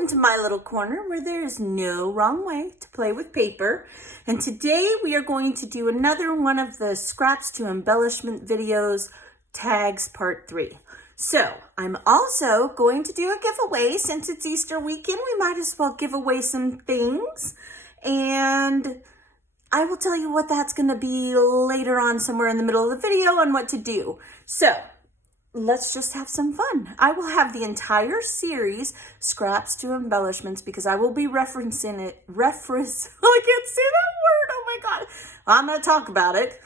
welcome to my little corner where there is no wrong way to play with paper. And today we are going to do another one of the Scraps to Embellishment videos, Tags Part 3. So I'm also going to do a giveaway. Since it's Easter weekend, we might as well give away some things. And I will tell you what that's going to be later on somewhere in the middle of the video on what to do. So let's just have some fun. I will have the entire series, Scraps to Embellishments, because I will be referencing it. I can't say that word. Oh my God. I'm going to talk about it.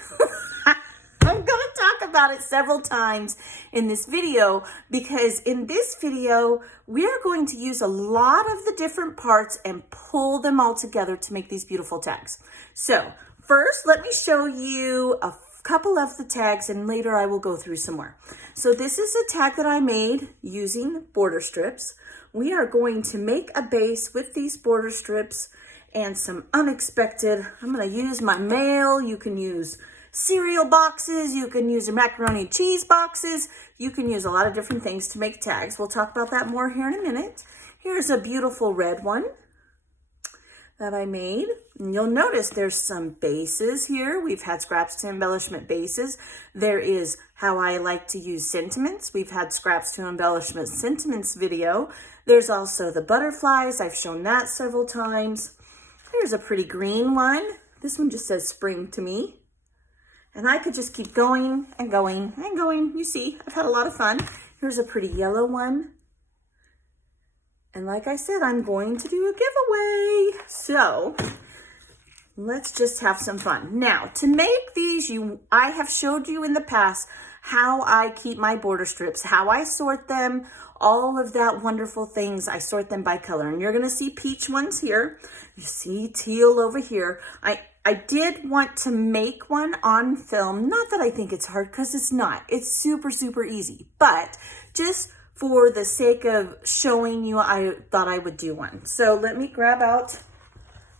I'm going to talk about it several times in this video, because in this video, we are going to use a lot of the different parts and pull them all together to make these beautiful tags. So first, let me show you a couple of the tags, and later I will go through some more. So this is a tag that I made using border strips. We are going to make a base with these border strips and some unexpected, I'm going to use my mail. You can use cereal boxes, you can use macaroni and cheese boxes, you can use a lot of different things to make tags. We'll talk about that more here in a minute. Here's a beautiful red one that I made. And you'll notice there's some bases here. We've had Scraps to Embellishment bases. There is how I like to use sentiments. We've had Scraps to Embellishment sentiments video. There's also the butterflies. I've shown that several times. Here's a pretty green one. This one just says spring to me. And I could just keep going and going and going. You see, I've had a lot of fun. Here's a pretty yellow one. And like I said, I'm going to do a giveaway. So let's just have some fun. Now, to make these, I have showed you in the past how I keep my border strips, how I sort them, all of that wonderful things. I sort them by color. And you're going to see peach ones here. You see teal over here. I did want to make one on film. Not that I think it's hard, because it's not. It's super, super easy. But just for the sake of showing you, I thought I would do one. So let me grab out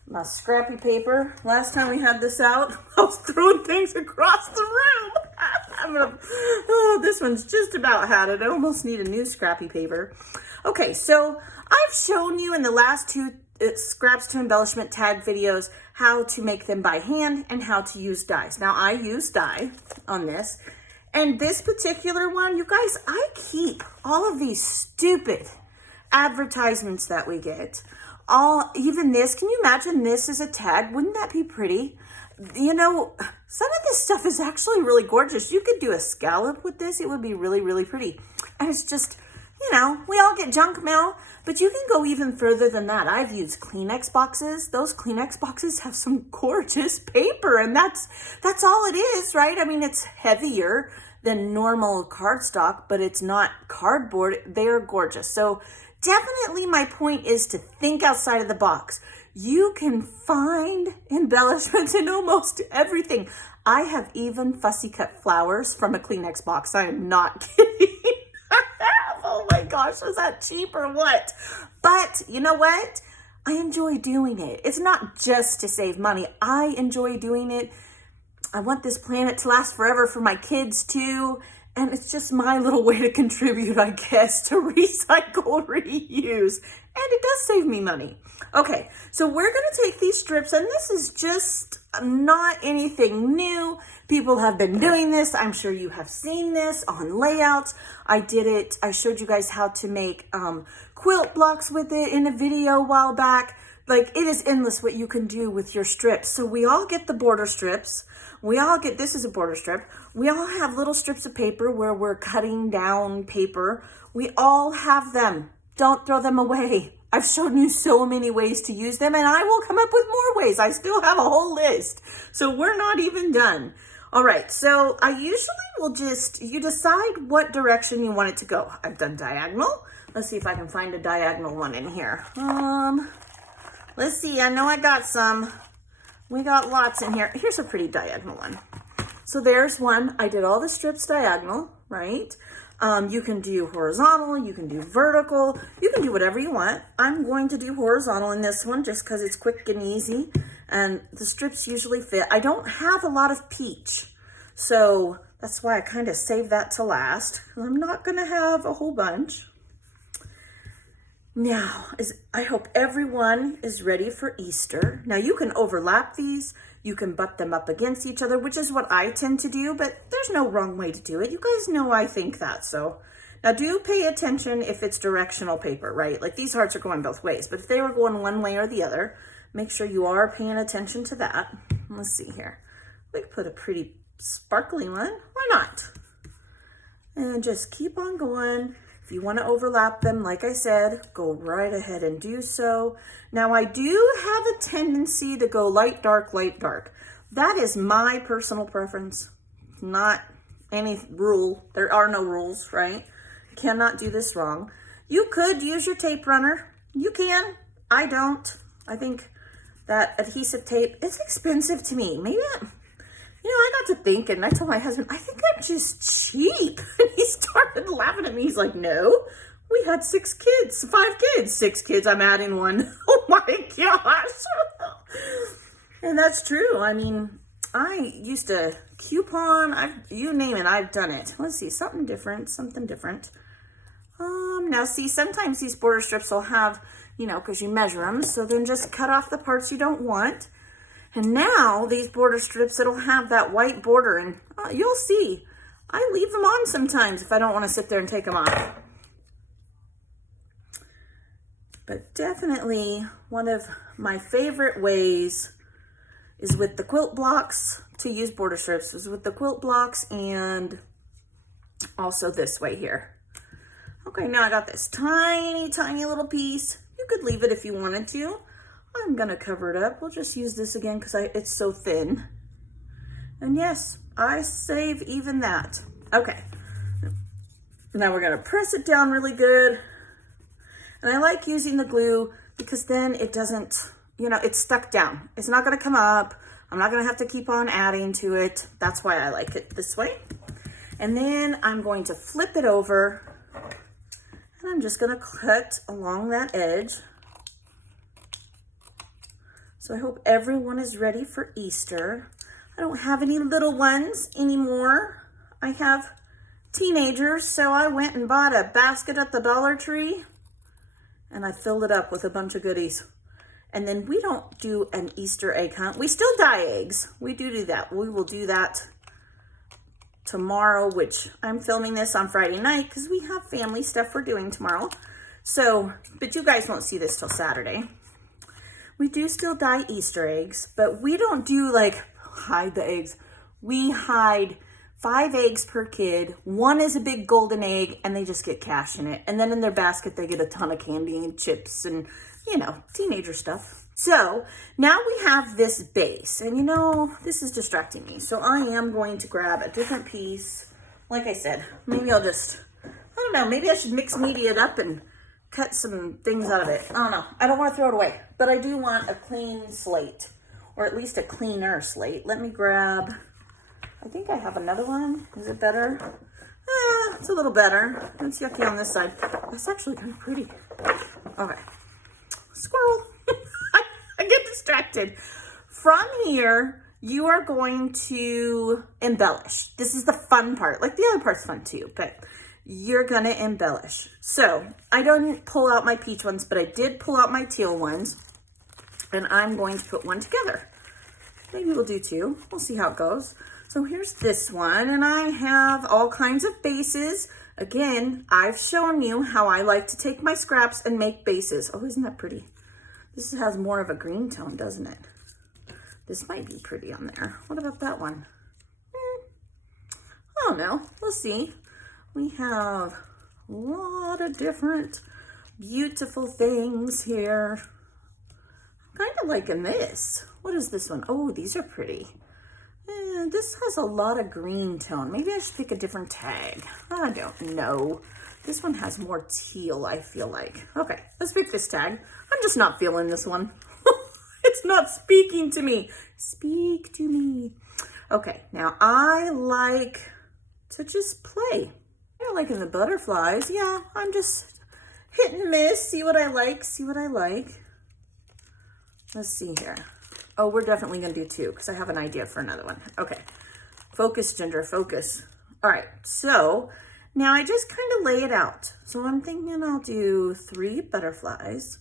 my scrappy paper. Last time we had this out, I was throwing things across the room. Oh, this one's just about had it. I almost need a new scrappy paper. Okay, so I've shown you in the last two Scraps to Embellishment tag videos how to make them by hand and how to use dies. Now I use die on this, and this particular one, you guys, I keep all of these stupid advertisements that we get. Even this, can you imagine this as a tag? Wouldn't that be pretty? You know, some of this stuff is actually really gorgeous. You could do a scallop with this. It would be really, really pretty. And it's just, you know, we all get junk mail, but you can go even further than that. I've used Kleenex boxes. Those Kleenex boxes have some gorgeous paper, and that's all it is, right? I mean, it's heavier than normal cardstock, but it's not cardboard. They're gorgeous. So definitely my point is to think outside of the box. You can find embellishments in almost everything. I have even fussy cut flowers from a Kleenex box. I am not kidding. Oh my gosh, was that cheap or what? But you know what? I enjoy doing it. It's not just to save money. I enjoy doing it. I want this planet to last forever for my kids too. And it's just my little way to contribute, I guess, to recycle, reuse. And it does save me money. Okay, so we're going to take these strips, and this is just not anything new. People have been doing this. I'm sure you have seen this on layouts. I did it. I showed you guys how to make quilt blocks with it in a video a while back. Like, it is endless what you can do with your strips. So we all get the border strips. We all get, this is a border strip. We all have little strips of paper where we're cutting down paper. We all have them. Don't throw them away. I've shown you so many ways to use them, and I will come up with more ways. I still have a whole list. So we're not even done. All right, so I usually will you decide what direction you want it to go. I've done diagonal. Let's see if I can find a diagonal one in here. Let's see, I know I got some. We got lots in here. Here's a pretty diagonal one. So there's one. I did all the strips diagonal, right? You can do horizontal, you can do vertical, you can do whatever you want. I'm going to do horizontal in this one just because it's quick and easy, and the strips usually fit. I don't have a lot of peach, so that's why I kind of saved that to last. I'm not going to have a whole bunch. Now, I hope everyone is ready for Easter. Now, you can overlap these. You can butt them up against each other, which is what I tend to do, but there's no wrong way to do it. You guys know I think that, so. Now, do pay attention if it's directional paper, right? Like these hearts are going both ways, but if they were going one way or the other, make sure you are paying attention to that. Let's see here. We could put a pretty sparkly one. Why not? And just keep on going. If you want to overlap them, like I said, go right ahead and do so. Now, I do have a tendency to go light, dark, light, dark. That is my personal preference, not any rule. There are no rules, right? Cannot do this wrong. You could use your tape runner. You can. I don't. I think that adhesive tape, it's expensive to me. Maybe I got to thinking, I told my husband, I think I'm just cheap. And he started laughing at me. He's like, no, we had 5 kids, 6 kids. I'm adding one. Oh my gosh. And that's true. I mean, I used to coupon, you name it, I've done it. Let's see, something different. Now see, sometimes these border strips will have, because you measure them, so then just cut off the parts you don't want. And now these border strips, it'll have that white border, and you'll see, I leave them on sometimes if I don't want to sit there and take them off. But definitely one of my favorite ways is with the quilt blocks to use border strips, is with the quilt blocks and also this way here. Okay, now I got this tiny, tiny little piece. You could leave it if you wanted to. I'm gonna cover it up. We'll just use this again because it's so thin. And yes, I save even that. Okay, now we're gonna press it down really good. And I like using the glue because then it doesn't, it's stuck down. It's not gonna come up. I'm not gonna have to keep on adding to it. That's why I like it this way. And then I'm going to flip it over and I'm just gonna cut along that edge. So I hope everyone is ready for Easter. I don't have any little ones anymore. I have teenagers, so I went and bought a basket at the Dollar Tree and I filled it up with a bunch of goodies. And then we don't do an Easter egg hunt. We still dye eggs. We do that. We will do that tomorrow, which I'm filming this on Friday night because we have family stuff we're doing tomorrow. So, but you guys won't see this till Saturday. We do still dye Easter eggs, but we don't do like hide the eggs. We hide 5 eggs per kid. 1 is a big golden egg and they just get cash in it. And then in their basket, they get a ton of candy and chips and, teenager stuff. So now we have this base and this is distracting me. So I am going to grab a different piece. Like I said, maybe I don't know, maybe I should mix media it up and cut some things out of it. I don't know. I don't want to throw it away, but I do want a clean slate, or at least a cleaner slate. Let me grab, I think I have another one. Is it better? It's a little better. It's yucky on this side. That's actually kind of pretty. Okay. Squirrel. I get distracted. From here, you are going to embellish. This is the fun part. Like the other part's fun too, but you're gonna embellish. So I didn't pull out my peach ones, but I did pull out my teal ones, and I'm going to put one together. Maybe we'll do 2. We'll see how it goes. So here's this one, and I have all kinds of bases. Again, I've shown you how I like to take my scraps and make bases. Oh, isn't that pretty? This has more of a green tone, doesn't it? This might be pretty on there. What about that one? I don't know. We'll see. We have a lot of different beautiful things here. I'm kind of liking this. What is this one? Oh, these are pretty. This has a lot of green tone. Maybe I should pick a different tag. I don't know. This one has more teal, I feel like. Okay, let's pick this tag. I'm just not feeling this one. It's not speaking to me. Speak to me. Okay, now I like to just play. I'm liking the butterflies. Yeah, I'm just hit and miss. See what I like, see what I like. Let's see here. Oh, we're definitely gonna do 2 because I have an idea for another one. Okay, focus, Ginger, focus. All right, so Now I just kind of lay it out. So I'm thinking I'll do 3 butterflies.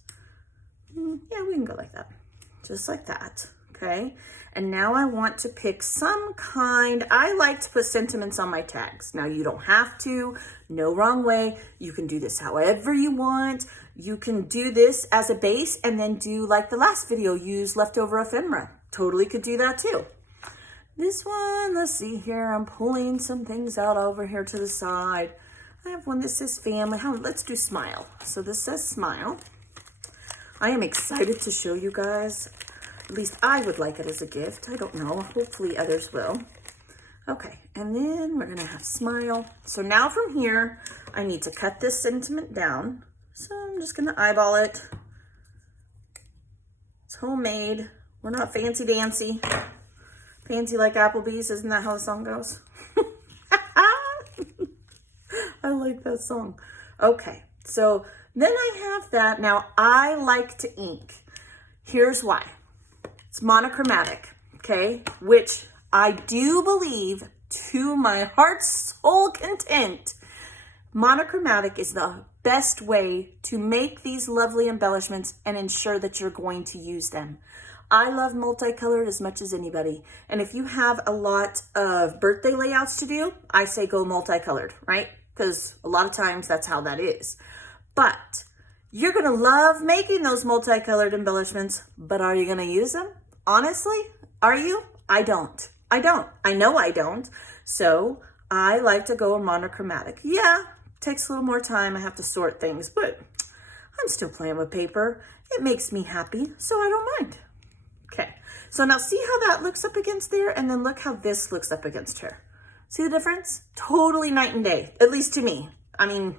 Yeah, we can go like that. Just like that, okay? And now I want to pick some kind, I like to put sentiments on my tags. Now you don't have to, no wrong way. You can do this however you want. You can do this as a base and then do like the last video, use leftover ephemera. Totally could do that too. This one, let's see here, I'm pulling some things out over here to the side. I have one that says family. Let's do smile. So this says smile. I am excited to show you guys. At least I would like it as a gift. I don't know. Hopefully others will. Okay, and then we're gonna have smile. So now from here, I need to cut this sentiment down. So I'm just gonna eyeball it. It's homemade. We're not fancy dancy. Fancy like Applebee's, isn't that how the song goes? I like that song. Okay, so then I have that. Now I like to ink. Here's why. It's monochromatic, okay? Which I do believe, to my heart's soul content, monochromatic is the best way to make these lovely embellishments and ensure that you're going to use them. I love multicolored as much as anybody. And if you have a lot of birthday layouts to do, I say go multicolored, right? Because a lot of times that's how that is. But you're gonna love making those multicolored embellishments, but are you gonna use them? Honestly, are you? I don't. I know I don't. So I like to go monochromatic. Yeah, takes a little more time. I have to sort things, but I'm still playing with paper. It makes me happy, so I don't mind. Okay, so now see how that looks up against there, and then look how this looks up against here. See the difference? Totally night and day, at least to me. I mean,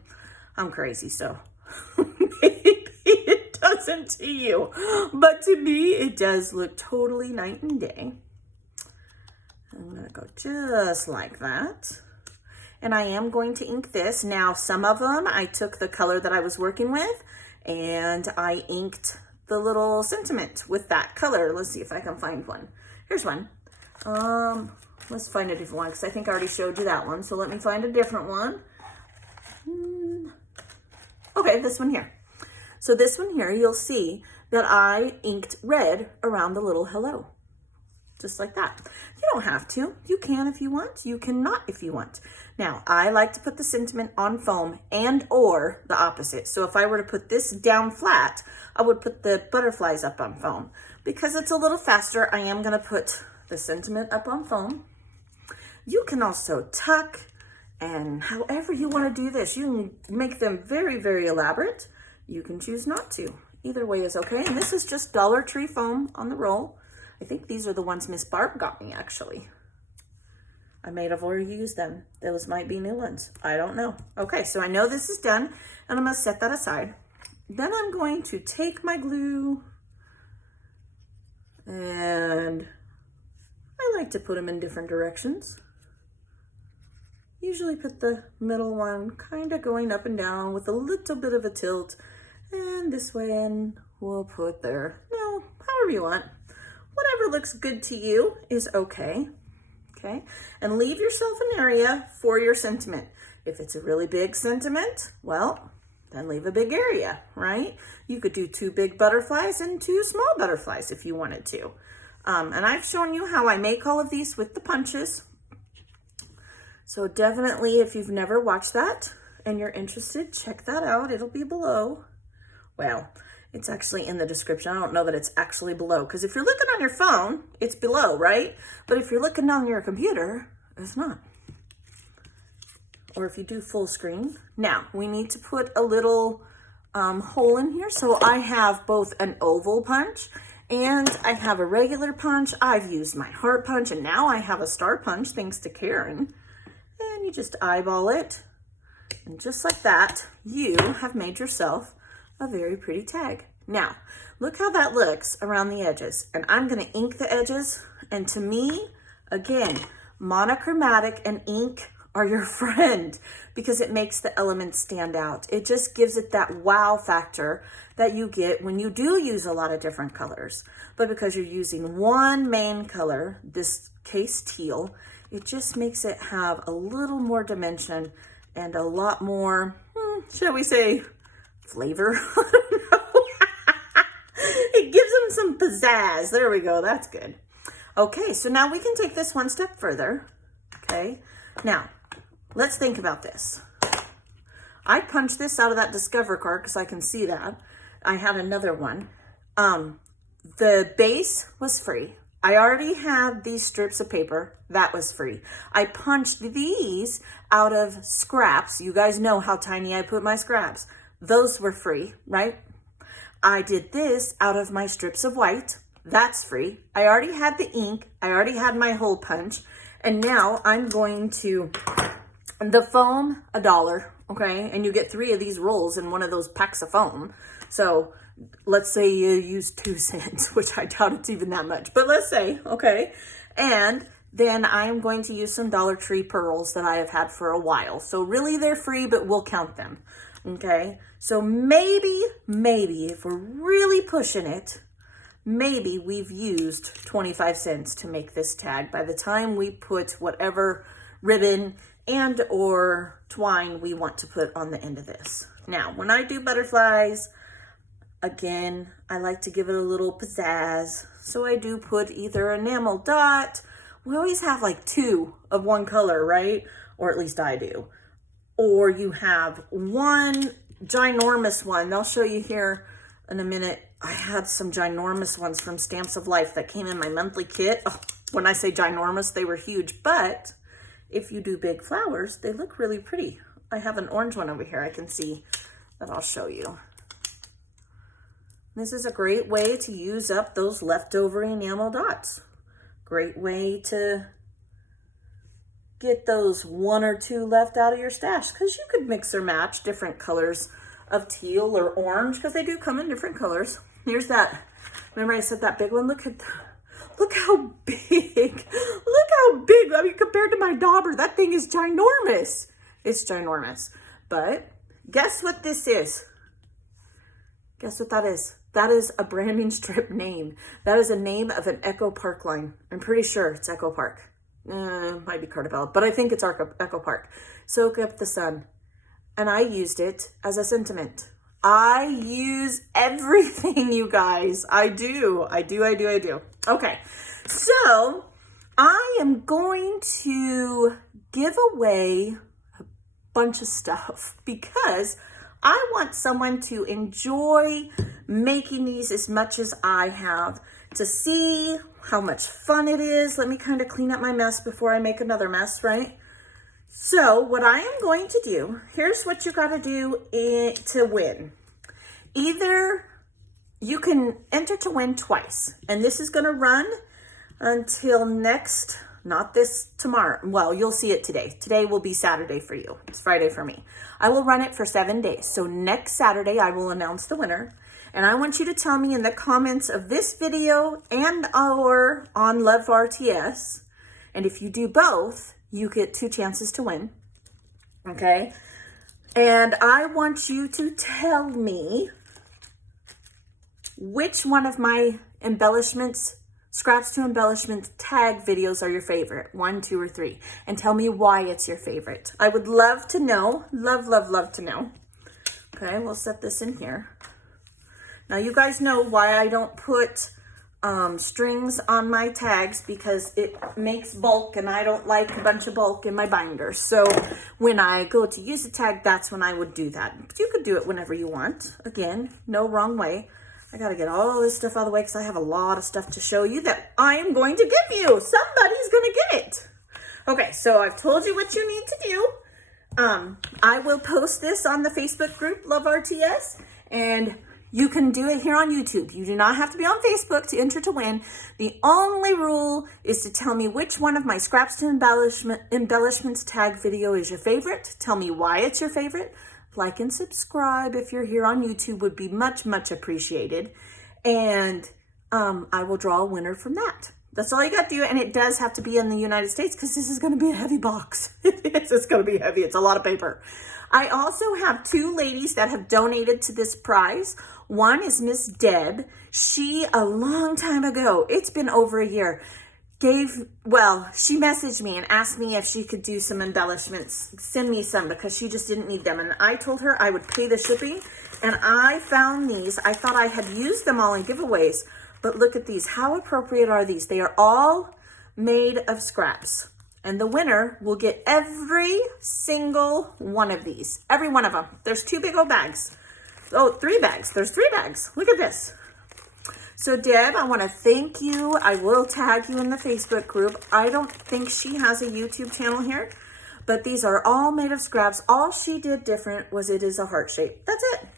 I'm crazy, so maybe it doesn't to you, but to me, it does look totally night and day. I'm gonna go just like that. And I am going to ink this. Now, some of them, I took the color that I was working with and I inked the little sentiment with that color. Let's see if I can find one. Here's one. Let's find a different one because I think I already showed you that one. So let me find a different one. Okay, this one here. So this one here, you'll see that I inked red around the little hello. Just like that. You don't have to. You can if you want. You cannot if you want. Now, I like to put the sentiment on foam and or the opposite. So if I were to put this down flat, I would put the butterflies up on foam. Because it's a little faster, I am going to put the sentiment up on foam. You can also tuck, and however you want to do this, you can make them very, very elaborate. You can choose not to. Either way is okay. And this is just Dollar Tree foam on the roll. I think these are the ones Miss Barb got me, actually. I may have already used them. Those might be new ones. I don't know. Okay, so I know this is done, and I'm going to set that aside. Then I'm going to take my glue, and I like to put them in different directions. Usually put the middle one kind of going up and down with a little bit of a tilt, and this way, and we'll put there. No, however you want. Whatever looks good to you is okay. Okay, and leave yourself an area for your sentiment. If it's a really big sentiment, well, then leave a big area, right? You could do 2 big butterflies and 2 small butterflies if you wanted to. And I've shown you how I make all of these with the punches. So definitely, if you've never watched that and you're interested, check that out. It'll be below. Well, it's actually in the description. I don't know that it's actually below, because if you're looking on your phone, it's below, right? But if you're looking on your computer, it's not. Or if you do full screen. Now, we need to put a little hole in here. So I have both an oval punch and I have a regular punch. I've used my heart punch, and now I have a star punch, thanks to Karen. And you just eyeball it. And just like that, you have made yourself a very pretty tag. Now, look how that looks around the edges. And I'm going to ink the edges. And to me, again, monochromatic and ink are your friend, because it makes the elements stand out. It just gives it that wow factor that you get when you do use a lot of different colors. But because you're using one main color, this case teal, it just makes it have a little more dimension and a lot more, shall we say, flavor. I don't know. It gives them some pizzazz. There we go. That's good. Okay, so now we can take this one step further. Okay, now let's think about this. I punched this out of that Discover card because I can see that. I had another one. The base was free. I already had these strips of paper. That was free. I punched these out of scraps. You guys know how tiny I put my scraps. Those were free, right? I did this out of my strips of white. That's free. I already had the ink. I already had my hole punch. And now I'm going to, the foam, $1, okay? And you get 3 of these rolls in one of those packs of foam. So let's say you use 2 cents, which I doubt it's even that much, but let's say, okay. And then I'm going to use some Dollar Tree pearls that I have had for a while. So really they're free, but we'll count them, okay? So maybe if we're really pushing it, maybe we've used 25 cents to make this tag by the time we put whatever ribbon and or twine we want to put on the end of this. Now, when I do butterflies, again, I like to give it a little pizzazz. So I do put either enamel dot. We always have like 2 of one color, right? Or at least I do. Or you have one ginormous one. I'll show you here in a minute. I had some ginormous ones from Stamps of Life that came in my monthly kit. Oh, when I say ginormous, they were huge. But if you do big flowers, they look really pretty. I have an orange one over here I can see that I'll show you. This is a great way to use up those leftover enamel dots. Great way to get those 1 or 2 left out of your stash, because you could mix or match different colors of teal or orange, because they do come in different colors. Here's that. Remember I said that big one? Look how big. Look how big. I mean, compared to my dauber, that thing is ginormous. It's ginormous. But guess what this is? Guess what that is? That is a branding strip name. That is a name of an Echo Park line. I'm pretty sure it's Echo Park. Might be Cartabella, but I think it's Echo Park. Soak Up the Sun. And I used it as a sentiment. I use everything, you guys. I do. Okay, so I am going to give away a bunch of stuff because I want someone to enjoy making these as much as I have, to see how much fun it is. Let me kind of clean up my mess before I make another mess, right? So what I am going to do, here's what you got to do to win. Either you can enter to win twice, and this is going to run until next, not this tomorrow. Well, you'll see it today. Today will be Saturday for you. It's Friday for me. I will run it for 7 days. So next Saturday, I will announce the winner. And I want you to tell me in the comments of this video and or on Love RTS. And if you do both, you get 2 chances to win. Okay? And I want you to tell me which one of my embellishments, Scraps to Embellishments tag videos are your favorite, 1, 2, or 3, and tell me why it's your favorite. I would love to know, love to know. Okay, we'll set this in here. Now you guys know why I don't put strings on my tags, because it makes bulk and I don't like a bunch of bulk in my binder. So when I go to use a tag, that's when I would do that. But you could do it whenever you want. Again, no wrong way. I got to get all this stuff out of the way because I have a lot of stuff to show you that I am going to give you. Somebody's going to get it. Okay, so I've told you what you need to do. I will post this on the Facebook group, Love RTS, and you can do it here on YouTube. You do not have to be on Facebook to enter to win. The only rule is to tell me which one of my Scraps to Embellishments tag video is your favorite. Tell me why it's your favorite. Like and subscribe if you're here on YouTube would be much appreciated. And I will draw a winner from that. That's all you got to do. And it does have to be in the United States because this is going to be a heavy box. It's going to be heavy. It's a lot of paper. I also have 2 ladies that have donated to this prize. One is Miss Deb. She, a long time ago, it's been over a year, she messaged me and asked me if she could do some embellishments, send me some, because she just didn't need them. And I told her I would pay the shipping. And I found these. I thought I had used them all in giveaways, but look at these. How appropriate are these? They are all made of scraps. And the winner will get every single one of these. Every one of them. There's 2 big old bags. Oh, 3 bags. There's 3 bags. Look at this. So Deb, I want to thank you. I will tag you in the Facebook group. I don't think she has a YouTube channel here, but these are all made of scraps. All she did different was it is a heart shape. That's it.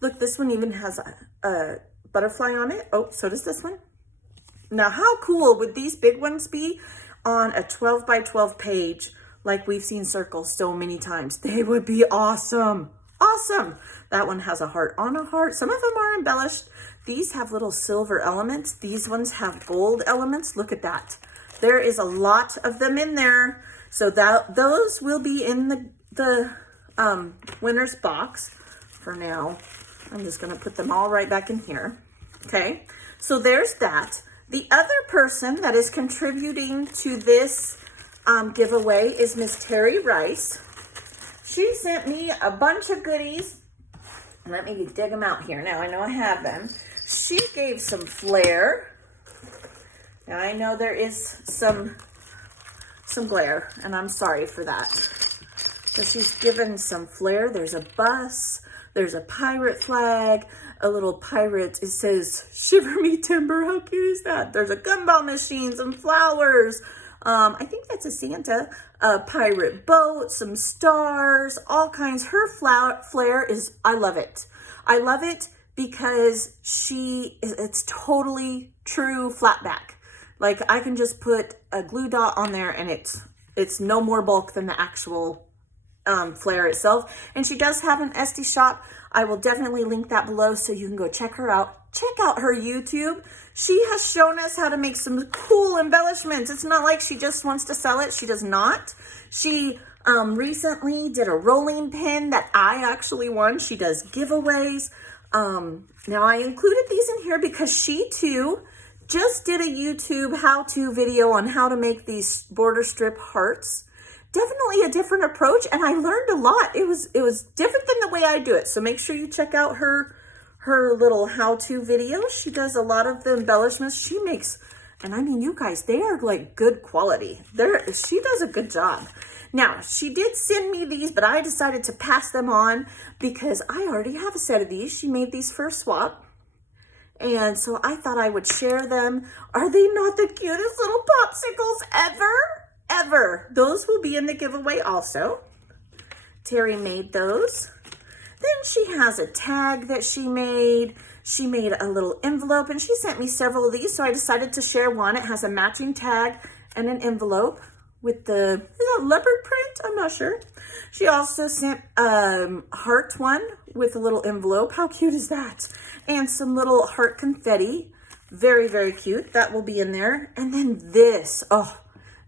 Look, this one even has a butterfly on it. Oh, so does this one. Now, how cool would these big ones be on a 12 by 12 page like we've seen circles so many times? They would be awesome. Awesome. That one has a heart on a heart. Some of them are embellished. These have little silver elements. These ones have gold elements. Look at that. There is a lot of them in there. So those will be in the winner's box for now. I'm just going to put them all right back in here. Okay, so there's that. The other person that is contributing to this giveaway is Miss Teri Rice. She sent me a bunch of goodies. Let me dig them out here. Now I know I have them. She gave some flair. Now I know there is some glare, and I'm sorry for that. So she's given some flair. There's a bus. There's a pirate flag, a little pirate. It says, "Shiver me timber." How cute is that? There's a gumball machine, some flowers. I think that's a Santa, a pirate boat, some stars, all kinds. Her flair is, I love it. I love it because it's totally true flat back. Like I can just put a glue dot on there and it's no more bulk than the actual flare itself. And she does have an Etsy shop. I will definitely link that below so you can go check her out. Check out her YouTube. She has shown us how to make some cool embellishments. It's not like she just wants to sell it. She does not. She recently did a rolling pin that I actually won. She does giveaways. Now I included these in here because she too just did a YouTube how-to video on how to make these border strip hearts. Definitely a different approach, and I learned a lot. It was different than the way I do it. So make sure you check out her little how-to video. She does a lot of the embellishments she makes, and I mean, you guys, they are like good quality. She does a good job. Now, she did send me these, but I decided to pass them on because I already have a set of these. She made these for a swap, and so I thought I would share them. Are they not the cutest little popsicles ever? Ever. Those will be in the giveaway also. Teri made those. Then she has a tag that she made. She made a little envelope, and she sent me several of these, so I decided to share one. It has a matching tag and an envelope with is that leopard print? I'm not sure. She also sent a heart one with a little envelope. How cute is that? And some little heart confetti. Very, very cute. That will be in there. And then this. Oh,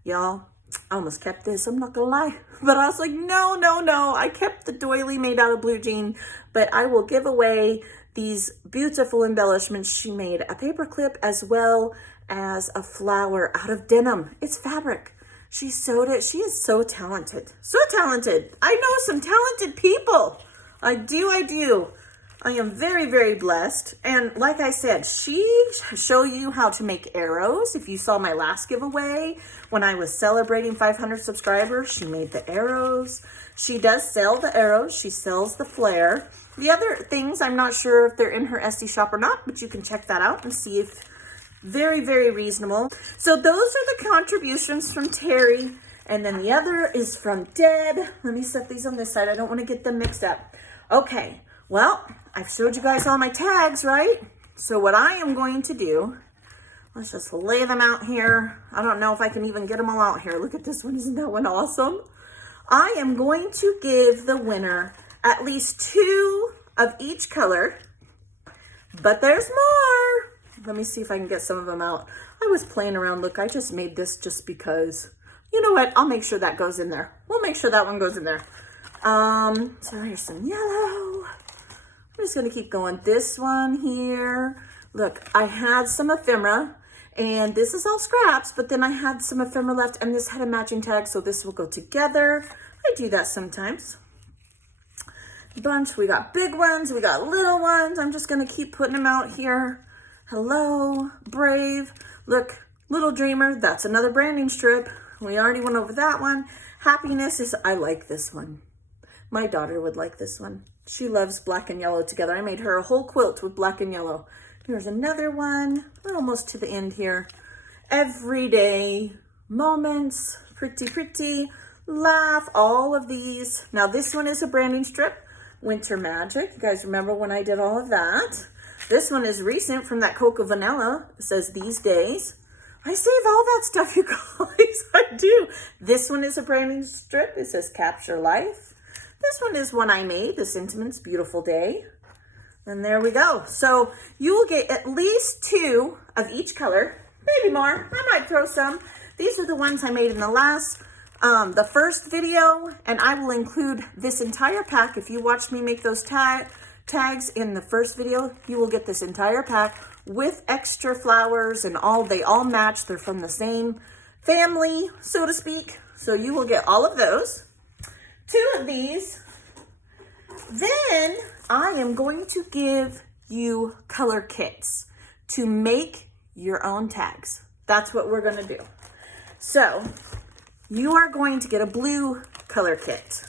y'all, I almost kept this, I'm not gonna lie. But I was like, no. I kept the doily made out of blue jean, but I will give away these beautiful embellishments. She made a paper clip as well as a flower out of denim. It's fabric. She sewed it. She is so talented. So talented. I know some talented people. I do. I am very, very blessed. And like I said, she show you how to make arrows. If you saw my last giveaway, when I was celebrating 500 subscribers, she made the arrows. She does sell the arrows. She sells the flare. The other things, I'm not sure if they're in her Etsy shop or not, but you can check that out and see if very, very reasonable. So those are the contributions from Teri. And then the other is from Deb. Let me set these on this side. I don't want to get them mixed up. Okay. Well, I've showed you guys all my tags, right? So what I am going to do, let's just lay them out here. I don't know if I can even get them all out here. Look at this one. Isn't that one awesome? I am going to give the winner at least 2 of each color, but there's more. Let me see if I can get some of them out. I was playing around. Look, I just made this just because. You know what? I'll make sure that goes in there. We'll make sure that one goes in there. So here's some yellow. I'm just going to keep going. This one here. Look, I had some ephemera, And this is all scraps, but then I had some ephemera left and this had a matching tag, so this will go together. I do that sometimes. Bunch, we got big ones, we got little ones. I'm just gonna keep putting them out here. Hello, brave. Look, little dreamer, that's another branding strip. We already went over that one. Happiness is, I like this one. My daughter would like this one. She loves black and yellow together. I made her a whole quilt with black and yellow. Here's another one. We're almost to the end here. Everyday moments, pretty, laugh, all of these. Now this one is a branding strip, Winter Magic. You guys remember when I did all of that? This one is recent from that Cocoa Vanilla. It says these days. I save all that stuff, you guys. I do. This one is a branding strip. It says Capture Life. This one is one I made, The Sentiments, Beautiful Day. And there we go. So you will get at least 2 of each color, maybe more. I might throw some. These are the ones I made in the last, the first video, and I will include this entire pack. If you watched me make those tags in the first video, you will get this entire pack with extra flowers and they all match. They're from the same family, so to speak. So you will get all of those. 2 of these. Then I am going to give you color kits to make your own tags. That's what we're going to do. So you are going to get a blue color kit.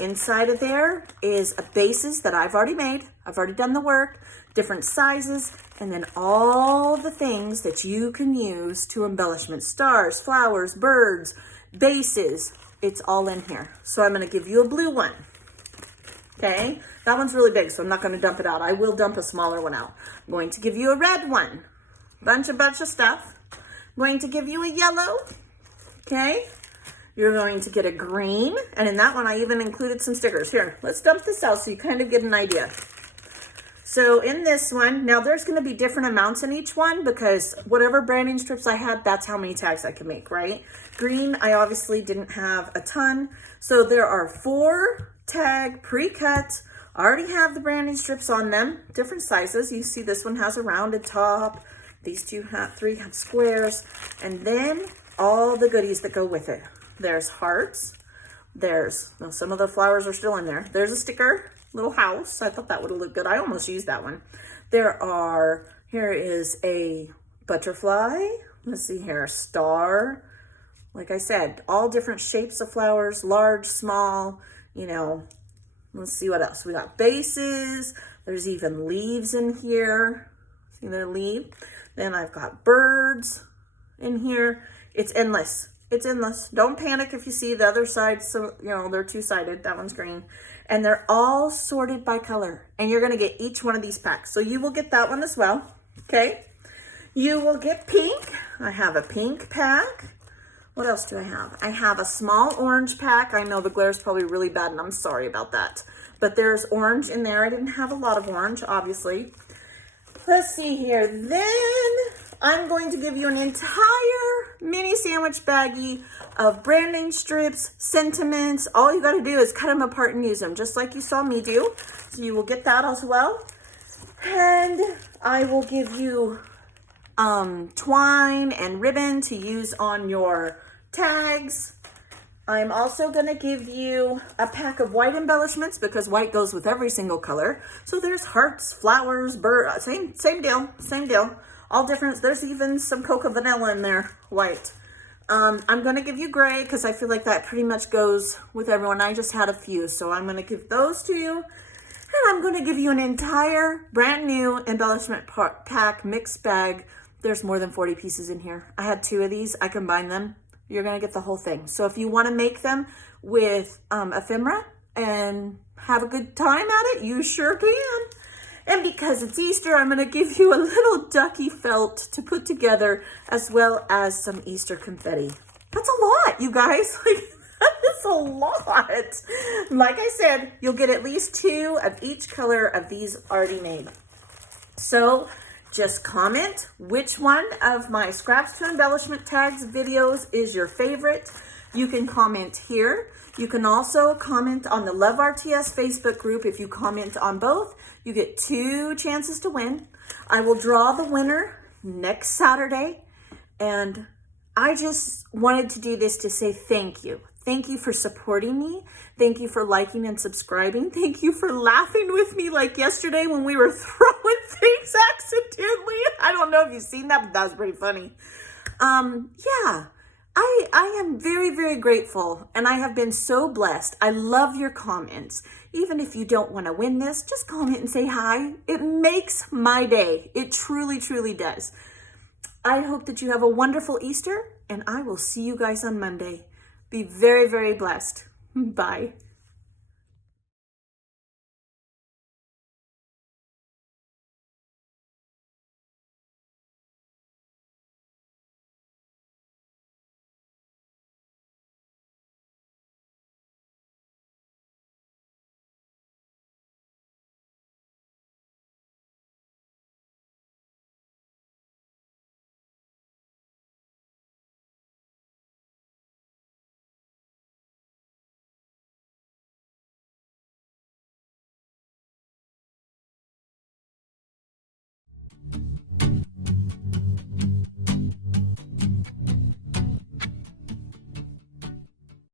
Inside of there is bases that I've already made. I've already done the work, different sizes, and then all the things that you can use to embellishment. Stars, flowers, birds, bases. It's all in here. So I'm going to give you a blue one. Okay, that one's really big, so I'm not going to dump it out. I will dump a smaller one out. I'm going to give you a red one. Bunch of stuff. I'm going to give you a yellow. Okay, you're going to get a green. And in that one, I even included some stickers. Here, let's dump this out so you kind of get an idea. So in this one, now there's going to be different amounts in each one because whatever branding strips I had, that's how many tags I can make, right? Green, I obviously didn't have a ton. So there are 4 tag pre-cut. I already have the branding strips on them, different sizes. You see this one has a rounded top. These 3 have squares. And then all the goodies that go with it. There's hearts. Well, some of the flowers are still in there. There's a sticker. Little house. I thought that would have looked good. I almost used that one. Here is a butterfly. Let's see here, a star. Like I said, all different shapes of flowers, large, small, you know. Let's see what else. We got bases. There's even leaves in here. See their leaf? Then I've got birds in here. It's endless. It's endless. Don't panic if you see the other side. So, you know, they're 2-sided. That one's green. And they're all sorted by color. And you're going to get each one of these packs. So you will get that one as well. Okay. You will get pink. I have a pink pack. What else do I have? I have a small orange pack. I know the glare is probably really bad and I'm sorry about that. But there's orange in there. I didn't have a lot of orange, obviously. Let's see here. Then I'm going to give you an entire mini sandwich baggie of branding strips, sentiments. All you got to do is cut them apart and use them, just like you saw me do. So you will get that as well. And I will give you twine and ribbon to use on your tags. I'm also going to give you a pack of white embellishments because white goes with every single color. So there's hearts, flowers, birds, same deal. All different. There's even some Cocoa Vanilla in there, white. I'm going to give you gray because I feel like that pretty much goes with everyone. I just had a few, so I'm going to give those to you. And I'm going to give you an entire brand new embellishment pack mixed bag. There's more than 40 pieces in here. I had 2 of these. I combined them. You're going to get the whole thing. So if you want to make them with ephemera and have a good time at it, you sure can. And because it's Easter, I'm going to give you a little ducky felt to put together as well as some Easter confetti. That's a lot, you guys. Like, that is a lot. Like I said, you'll get at least 2 of each color of these already made. So just comment which one of my Scraps to Embellishment Tags videos is your favorite. You can comment here. You can also comment on the Love RTS Facebook group. If you comment on both, you get 2 chances to win. I will draw the winner next Saturday. And I just wanted to do this to say thank you. Thank you for supporting me. Thank you for liking and subscribing. Thank you for laughing with me like yesterday when we were throwing things accidentally. I don't know if you've seen that, but that was pretty funny. Yeah, I am very, very grateful, and I have been so blessed. I love your comments. Even if you don't want to win this, just comment and say hi. It makes my day. It truly, truly does. I hope that you have a wonderful Easter, and I will see you guys on Monday. Be very, very blessed. Bye.